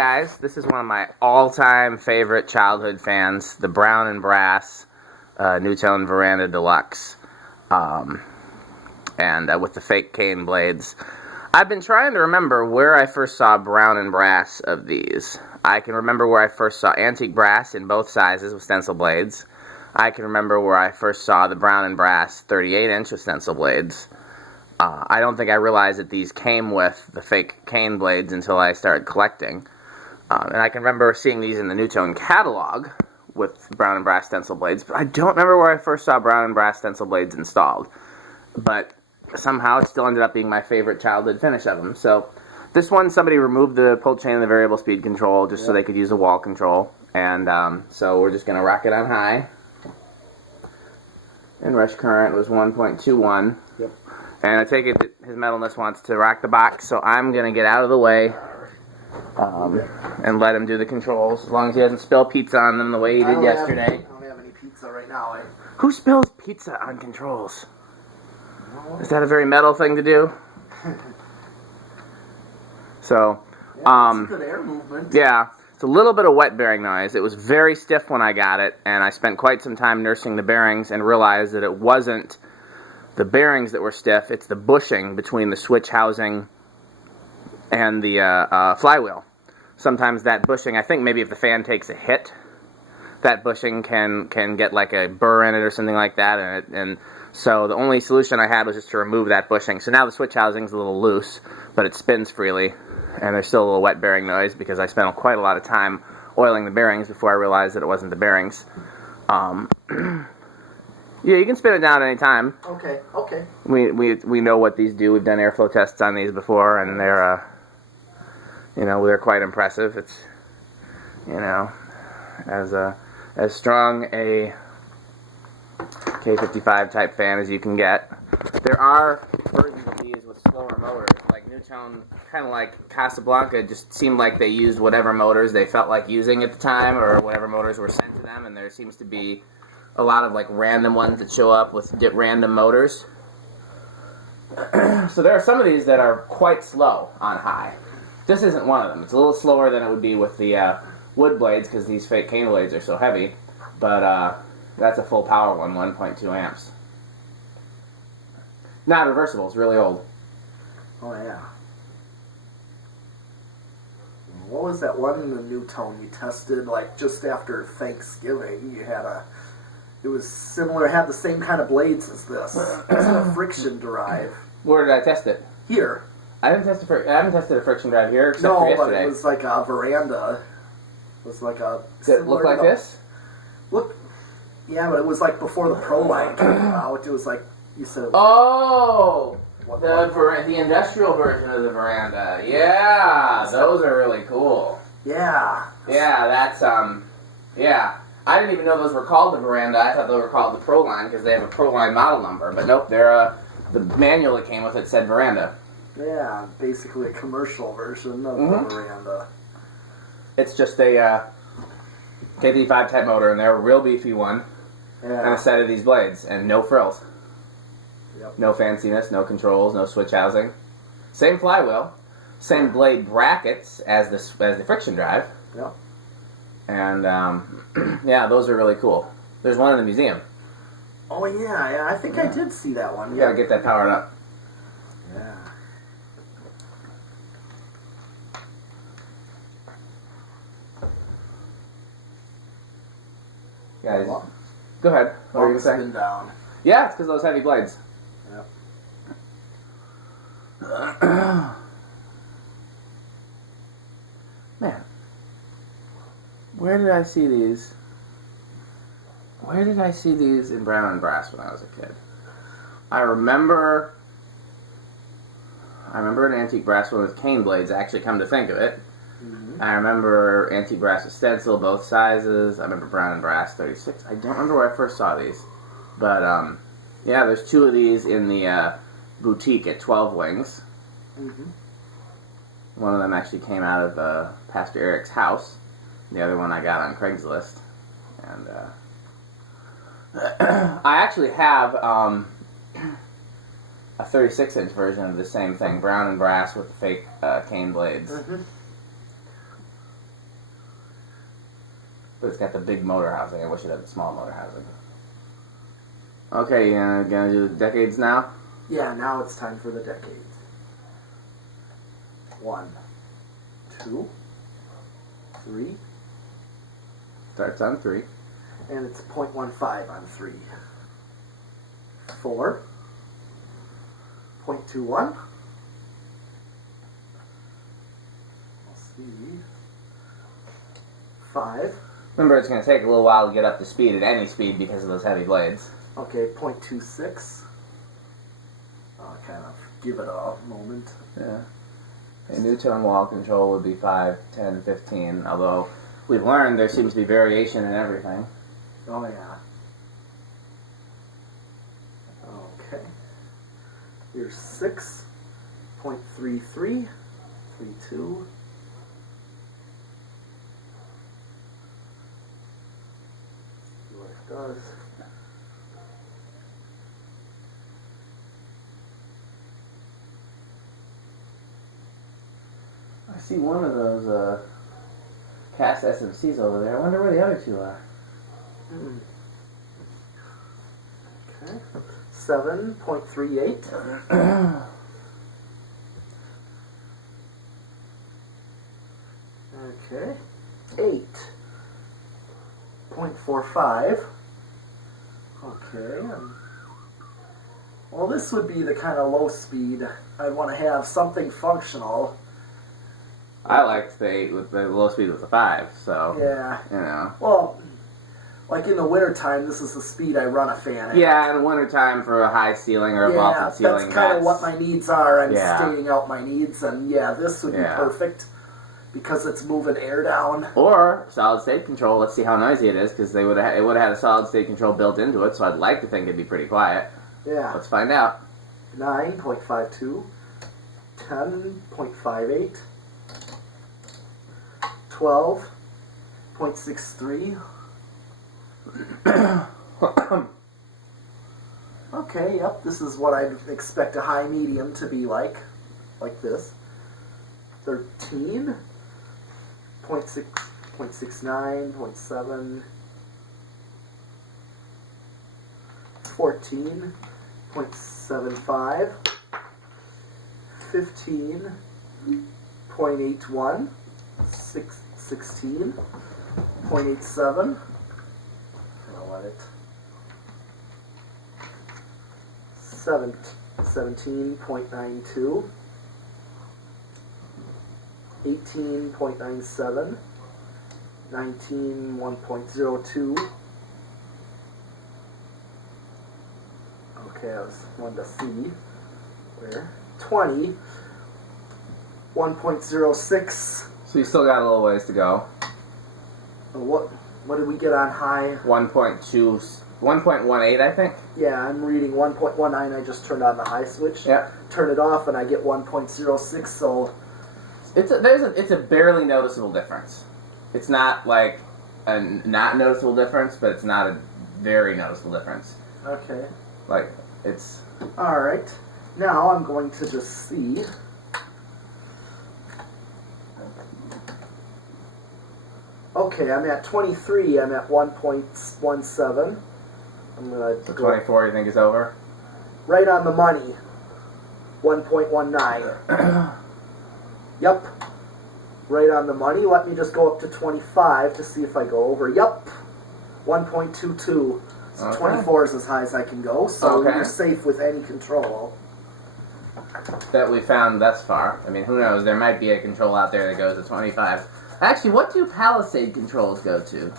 Guys, this is one of my all-time favorite childhood fans, the brown and brass Nutone Verandah Deluxe, and with the fake cane blades. I've been trying to remember where I first saw brown and brass of these. I can remember where I first saw antique brass in both sizes with stencil blades. I can remember where I first saw the brown and brass 38-inch with stencil blades. I don't think I realized that these came with the fake cane blades until I started collecting. And I can remember seeing these in the Nutone catalog with brown and brass stencil blades, but I don't remember where I first saw brown and brass stencil blades installed. But somehow it still ended up being my favorite childhood finish of them. So this one, somebody removed the pull chain and the variable speed control just so they could use a wall control. And so we're just going to rack it on high. And rush current was 1.21. Yep. And I take it that his metalness wants to rack the box, so I'm going to get out of the way and let him do the controls, as long as he doesn't spill pizza on them the way he did yesterday. I don't have any pizza right now. Who spills pizza on controls? Is that a very metal thing to do? So, yeah, it's good air movement. Yeah, it's a little bit of wet bearing noise. It was very stiff when I got it, and I spent quite some time nursing the bearings and realized that it wasn't the bearings that were stiff, it's the bushing between the switch housing and the flywheel. Sometimes that bushing, I think maybe if the fan takes a hit, that bushing can get like a burr in it or something like that, and so the only solution I had was just to remove that bushing. So now the switch housing's a little loose, but it spins freely, and there's still a little wet bearing noise because I spent quite a lot of time oiling the bearings before I realized that it wasn't the bearings. Yeah, you can spin it down at any time. Okay, okay. We know what these do. We've done airflow tests on these before, and they're they're quite impressive. It's as strong a K55 type fan as you can get. There are versions of these with slower motors, like Nutone, kind of like Casablanca, just seemed like they used whatever motors they felt like using at the time, or whatever motors were sent to them, and there seems to be a lot of like random ones that show up with random motors. So there are some of these that are quite slow on high. This isn't one of them. It's a little slower than it would be with the wood blades because these fake cane blades are so heavy. But that's a full power one, 1.2 amps. Not reversible. It's really old. Oh yeah. What was that one in the Nutone you tested like just after Thanksgiving? You had it was similar, had the same kind of blades as this. It's a friction drive. Where did I test it? Here. I haven't tested a friction drive here except for yesterday. No, but it was like a Verandah. It was like a... Does it look like this? Yeah, but it was like before the proline came out. It was like, you said... Oh! The industrial version of the Verandah. Yeah, those are really cool. Yeah. Yeah, that's, yeah. I didn't even know those were called the Verandah. I thought they were called the Proline because they have a Proline model number. But nope, they're the manual that came with it said Verandah. Yeah, basically a commercial version of the Verandah. It's just a K55 type motor, and they're a real beefy one, and a set of these blades, and no frills. Yep. No fanciness, no controls, no switch housing. Same flywheel, same blade brackets as the friction drive. Yep. And yeah, those are really cool. There's one in the museum. Oh yeah, I think I did see that one. You gotta get that powered up. Yeah. Guys, go ahead. What were you gonna say? Down. Yeah, it's because of those heavy blades. Yep. Man, where did I see these? Where did I see these in brown and brass when I was a kid? I remember an antique brass one with cane blades, actually, come to think of it. I remember antique brass with stencil, both sizes. I remember brown and brass 36. I don't remember where I first saw these. But, yeah, there's two of these in the boutique at 12 Wings. One of them actually came out of Pastor Eric's house. The other one I got on Craigslist. And I actually have a 36-inch version of the same thing, brown and brass with the fake cane blades. But it's got the big motor housing. I wish it had the small motor housing. Okay, you gonna do the decades now? Yeah, now it's time for the decades. 1, 2, 3. Starts on 3. And it's 0.15 on 3. 4. 0.21. Let's see. 5. Remember, it's going to take a little while to get up to speed at any speed because of those heavy blades. Okay, 0.26. I'll kind of give it a moment. Yeah. A Nutone wall control would be 5, 10, 15, although we've learned there seems to be variation in everything. Oh, yeah. Okay. Here's 6.33, 32. See what it does. I see one of those cast SMCs over there. I wonder where the other two are. Okay. 7.38. Okay. 8.45. Okay. Well, this would be the kind of low speed. I'd want to have something functional. I liked the 8 with the low speed with the 5, so, Yeah. you know. Well, like in the wintertime, this is the speed I run a fan at. Yeah, in the wintertime for a high ceiling or a vaulted ceiling. That's kind of what my needs are. I'm Yeah. stating out my needs, and yeah, this would be perfect because it's moving air down. Or solid state control. Let's see how noisy it is, because it would have had a solid state control built into it, so I'd like to think it'd be pretty quiet. Yeah. Let's find out. 9.52, 10.58, 12.63. Okay, yep, this is what I'd expect a high medium to be like this. 13, 0.69, 0.7, 14, 0.75, 15, 0.81, 16, 0.87. I'll let it. 17.92, 18.97, 19, 1.02. Okay, I was wanting to see where. 20, 1.06. So you still got a little ways to go. What did we get on high? 1.18, I think. Yeah, I'm reading 1.19. I just turned on the high switch. Yeah. Turn it off, and I get 1.06. So It's a barely noticeable difference. It's not like a not noticeable difference, but it's not a very noticeable difference. okay. Like, it's... All right. Now I'm going to just see. Okay, I'm at 23. I'm at 1.17. I'm gonna So go 24 you think is over? right on the money. 1.19. Yep. Right on the money. Let me just go up to 25 to see if I go over. Yep. 1.22. So Okay. 24 is as high as I can go. So Okay. you're safe with any control. That we found thus far. I mean, who knows? There might be a control out there that goes to 25. Actually, what do Palisade controls go to?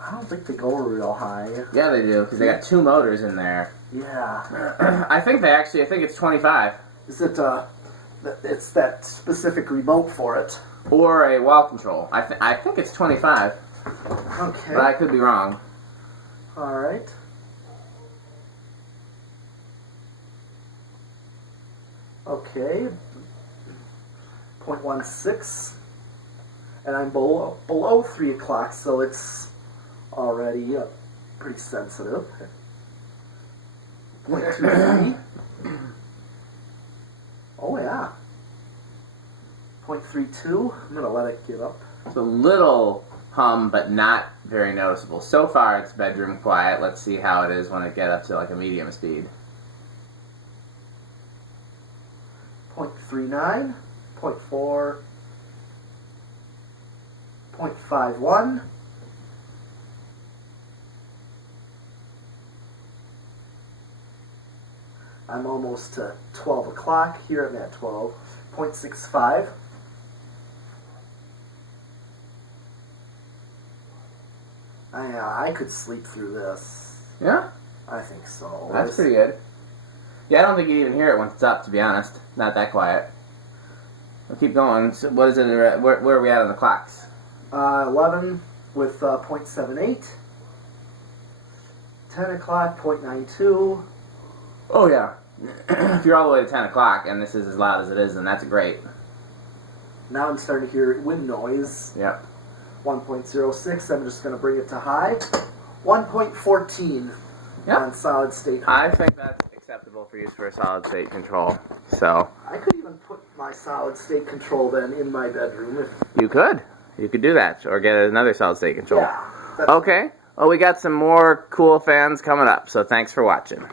I don't think they go real high. Yeah, they do, because they got 2 motors in there. Yeah. I think it's 25. Is it, it's that specific remote for it. Or a wall control. I think it's 25, Okay. but I could be wrong. Alright. Okay. 0.16. And I'm below 3 o'clock, so it's already pretty sensitive. 0.23. Oh yeah. 0.32. I'm gonna let it get up. It's a little hum, but not very noticeable. So far, it's bedroom quiet. Let's see how it is when it gets up to like a medium speed. 0.39, 0.4, 0.51. I'm almost to 12 o'clock. Here I'm at 12. 0.65. I could sleep through this. Yeah? I think so. That's pretty good. Yeah, I don't think you even hear it once it's up, to be honest. Not that quiet. We'll keep going. So what is it? Where are we at on the clocks? 11 with 0.78. 10 o'clock, 0.92. Oh, yeah. If you're all the way to 10 o'clock and this is as loud as it is, then that's great. Now I'm starting to hear wind noise. Yep. 1.06. I'm just going to bring it to high. 1.14 on solid state. I think that's acceptable for use for a solid state control. So I could even put my solid state control then in my bedroom. If you could. You could do that. Or get another solid state control. Yeah. Okay. Well, we got some more cool fans coming up. So thanks for watching.